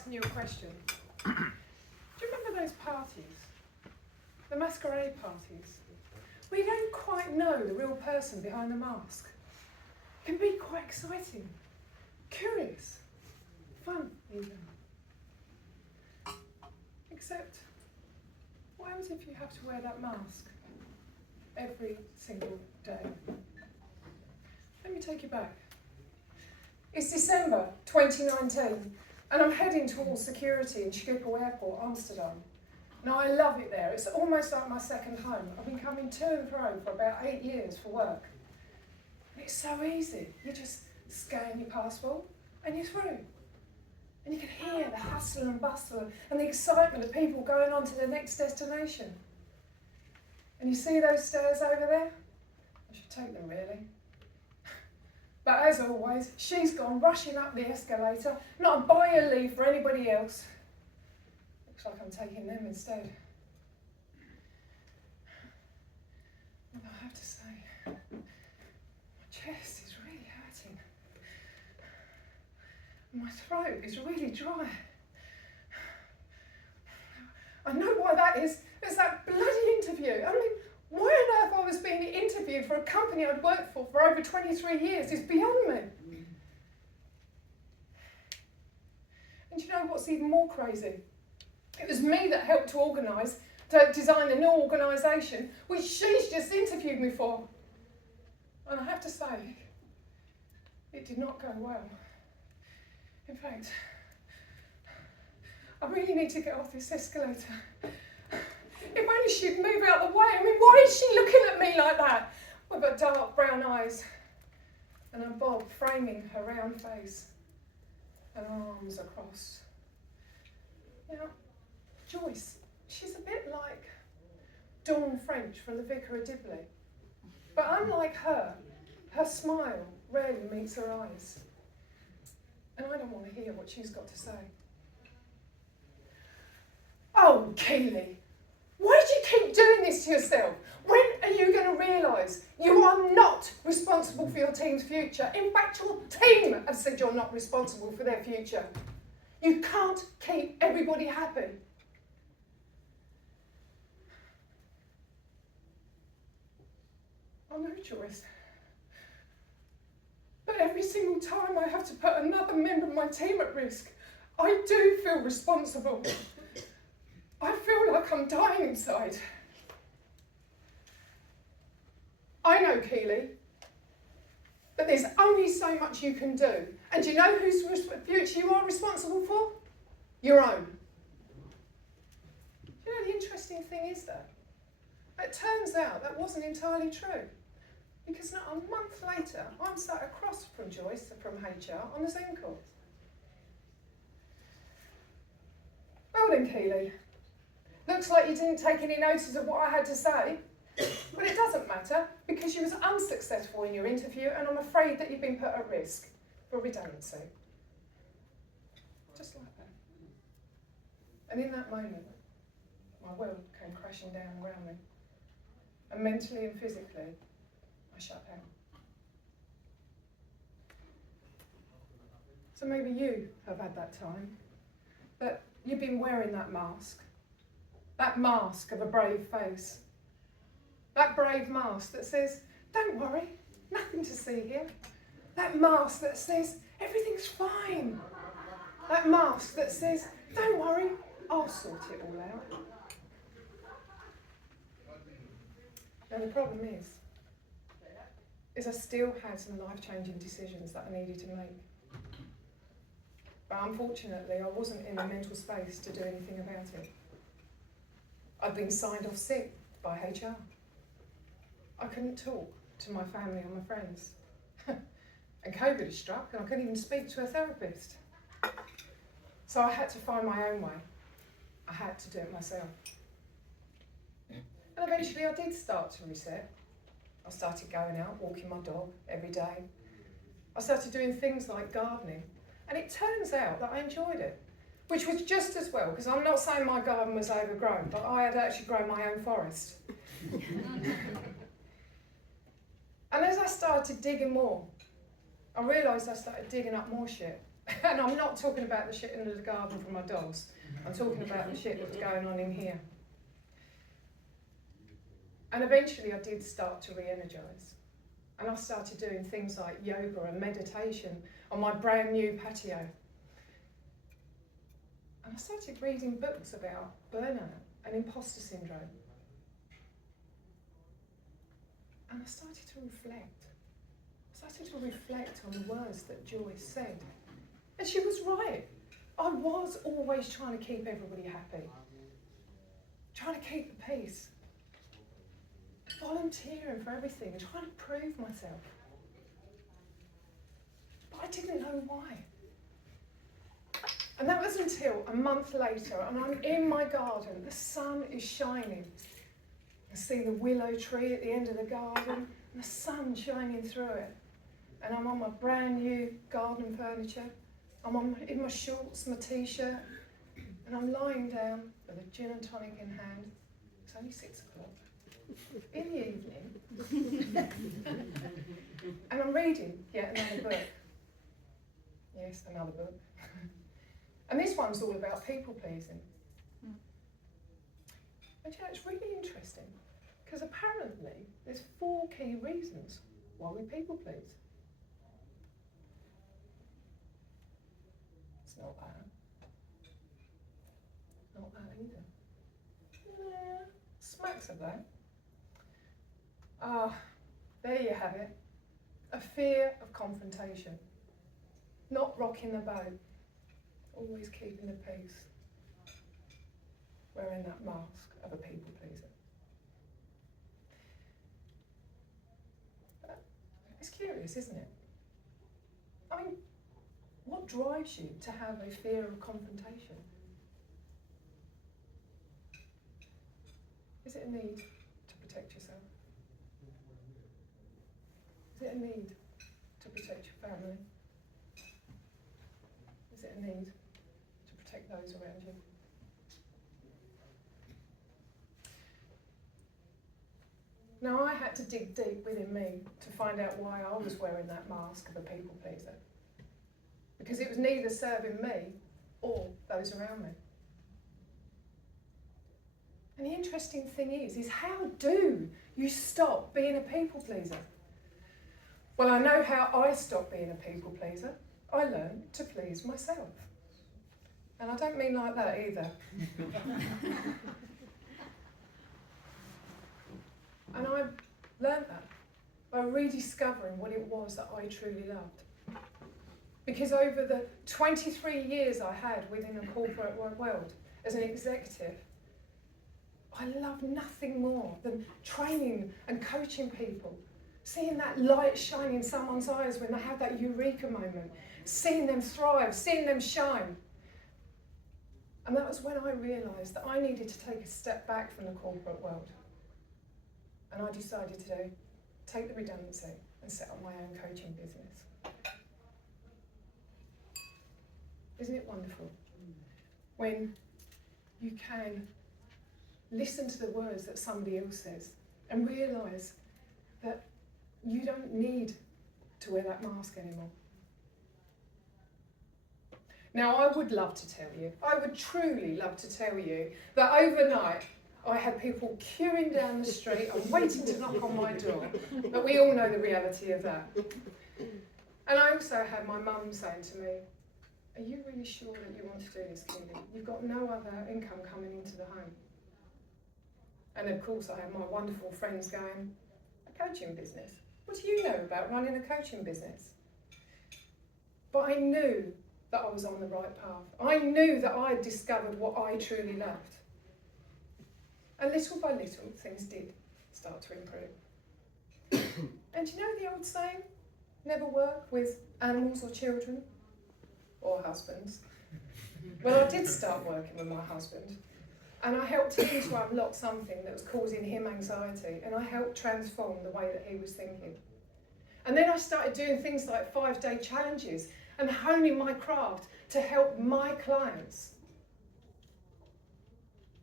asking you a question. Do you remember those parties? The masquerade parties? Where you don't quite know the real person behind the mask. It can be quite exciting, curious, fun even. Except, what happens if you have to wear that mask every single day? Let me take you back. It's December 2019, and I'm heading towards security in Schiphol Airport, Amsterdam. Now, I love it there. It's almost like my second home. I've been coming to and fro for about 8 years for work. And it's so easy. You just scan your passport and you're through. And you can hear the hustle and bustle and the excitement of people going on to the next destination. And you see those stairs over there? I should take them, really. But as always, she's gone rushing up the escalator, not a buyer leave for anybody else. Looks like I'm taking them instead. And I have to say, my chest is really hurting. My throat is really dry. I know why that is. It's that bloody interview. I mean, why on earth I was being interviewed for a company I'd worked for over 23 years is beyond me. And you know what's even more crazy? It was me that helped to design a new organisation, which she's just interviewed me for. And I have to say, it did not go well. In fact, I really need to get off this escalator. If only she'd move out of the way. I mean, why is she looking at me like that? With her dark brown eyes and a bob framing her round face and arms across. You know, Joyce, she's a bit like Dawn French from The Vicar of Dibley. But unlike her smile rarely meets her eyes. And I don't want to hear what she's got to say. Oh, Keely, why do you keep doing this to yourself? When are you going to realise you are not responsible for your team's future? In fact, your team have said you're not responsible for their future. You can't keep everybody happy. I know, Joyce. But every single time I have to put another member of my team at risk, I do feel responsible. I feel like I'm dying inside. I know, Keely, but there's only so much you can do. And do you know whose future you are responsible for? Your own. Do you know the interesting thing is that? It turns out that wasn't entirely true. Because not a month later, I'm sat across from Joyce, from HR, on a Zoom call. Well then, Keely, looks like you didn't take any notice of what I had to say. But it doesn't matter, because you was unsuccessful in your interview, and I'm afraid that you've been put at risk for redundancy. Just like that. And in that moment, my world came crashing down around me. And mentally and physically, I shut down. So maybe you have had that time, but you've been wearing that mask of a brave face. That brave mask that says, don't worry, nothing to see here. That mask that says, everything's fine. That mask that says, don't worry, I'll sort it all out. Now the problem is I still had some life-changing decisions that I needed to make. But unfortunately, I wasn't in the mental space to do anything about it. I'd been signed off sick by HR. I couldn't talk to my family or my friends. And COVID had struck and I couldn't even speak to a therapist. So I had to find my own way. I had to do it myself. And eventually I did start to reset. I started going out, walking my dog every day. I started doing things like gardening. And it turns out that I enjoyed it, which was just as well, because I'm not saying my garden was overgrown, but I had actually grown my own forest. And as I started digging more, I realised I started digging up more shit. And I'm not talking about the shit in the garden for my dogs. I'm talking about the shit that was going on in here. And eventually I did start to re-energise. And I started doing things like yoga and meditation on my brand new patio. And I started reading books about burnout and impostor syndrome. And I started to reflect. I started to reflect on the words that Joyce said. And she was right. I was always trying to keep everybody happy. Trying to keep the peace. Volunteering for everything, trying to prove myself. But I didn't know why. And that was until a month later, and I'm in my garden, the sun is shining. I see the willow tree at the end of the garden, and the sun shining through it. And I'm on my brand new garden furniture. I'm in my shorts, my t-shirt, and I'm lying down with a gin and tonic in hand. It's only 6 o'clock. In the evening, and I'm reading yet another book. Yes, another book. And this one's all about people pleasing. And you know, it's really interesting because apparently there's 4 key reasons why we people please. It's not that. Not that either. Yeah, smacks of that. Ah, there you have it. A fear of confrontation. Not rocking the boat. Always keeping the peace. Wearing that mask of a people pleaser. It's curious, isn't it? I mean, what drives you to have a fear of confrontation? Is it a need to protect yourself? Is it a need to protect your family? Is it a need to protect those around you? Now, I had to dig deep within me to find out why I was wearing that mask of a people pleaser. Because it was neither serving me or those around me. And the interesting thing is how do you stop being a people pleaser? Well, I know how I stopped being a people pleaser. I learned to please myself. And I don't mean like that either. And I learned that by rediscovering what it was that I truly loved. Because over the 23 years I had within the corporate world as an executive, I love nothing more than training and coaching people. Seeing that light shine in someone's eyes when they have that eureka moment. Seeing them thrive, seeing them shine. And that was when I realised that I needed to take a step back from the corporate world. And I decided to take the redundancy and set up my own coaching business. Isn't it wonderful? When you can listen to the words that somebody else says and realise that you don't need to wear that mask anymore. Now, I would love to tell you, I would truly love to tell you that overnight I had people queuing down the street and waiting to knock on my door. But we all know the reality of that. And I also had my mum saying to me, "Are you really sure that you want to do this, Kindy? You've got no other income coming into the home." And of course I had my wonderful friends going, "A coaching business? What do you know about running a coaching business?" But I knew that I was on the right path. I knew that I had discovered what I truly loved. And little by little, things did start to improve. And you know the old saying, never work with animals or children or husbands? Well, I did start working with my husband, and I helped him to unlock something that was causing him anxiety, and I helped transform the way that he was thinking. And then I started doing things like 5-day challenges and honing my craft to help my clients.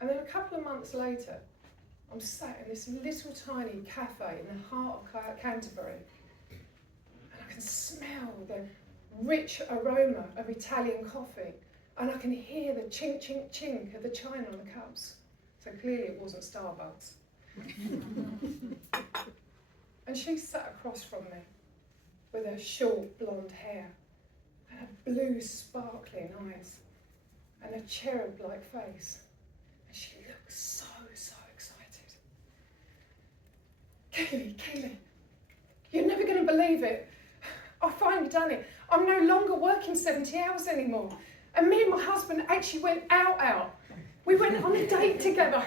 And then a couple of months later, I'm sat in this little tiny cafe in the heart of Canterbury, and I can smell the rich aroma of Italian coffee, and I can hear the chink, chink, chink of the china on the cups. So clearly it wasn't Starbucks. And she sat across from me with her short blonde hair and her blue sparkling eyes and a cherub-like face. And she looked so excited. Keely, you're never going to believe it. I finally done it. I'm no longer working 70 hours anymore. And me and my husband actually went out. We went on a date together.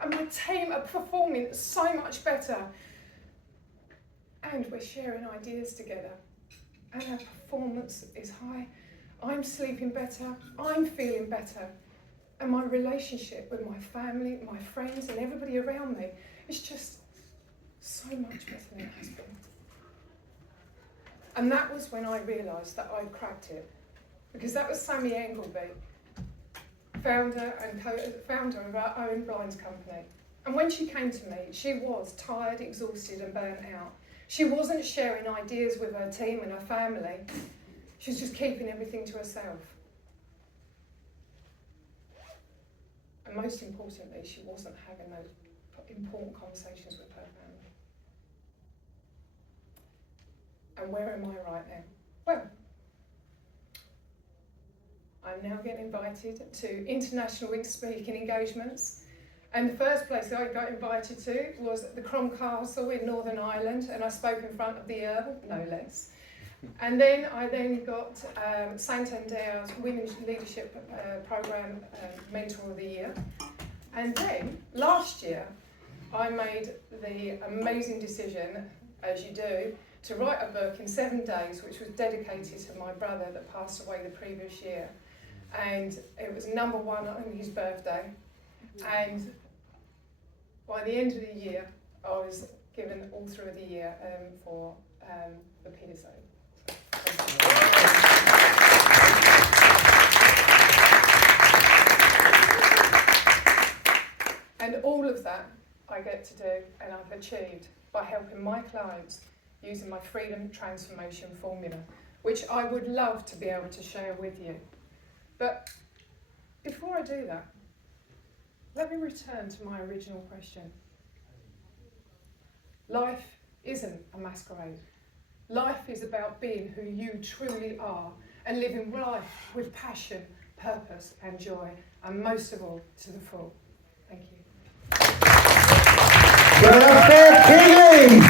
And my team are performing so much better. And we're sharing ideas together. And our performance is high. I'm sleeping better. I'm feeling better. And my relationship with my family, my friends, and everybody around me is just so much better than it has been. And that was when I realised that I'd cracked it. Because that was Sammy Engleby, founder of our own blinds company. And when she came to me, she was tired, exhausted and burnt out. She wasn't sharing ideas with her team and her family. She was just keeping everything to herself. And most importantly, she wasn't having those important conversations with her family. And where am I right now? Well, I'm now getting invited to international speaking engagements. And the first place I got invited to was the Crom Castle in Northern Ireland, and I spoke in front of the Earl, no less. And then I got Santander's Women's Leadership Programme Mentor of the Year. And then, last year, I made the amazing decision, as you do, to write a book in 7 days, which was dedicated to my brother that passed away the previous year. And it was #1 on his birthday. And by the end of the year, I was given Author of the Year for the PSA. And all of that I get to do and I've achieved by helping my clients using my Freedom Transformation Formula, which I would love to be able to share with you. But before I do that, let me return to my original question. Life isn't a masquerade. Life is about being who you truly are and living life with passion, purpose and joy, and most of all, to the full. Thank you. Good afternoon.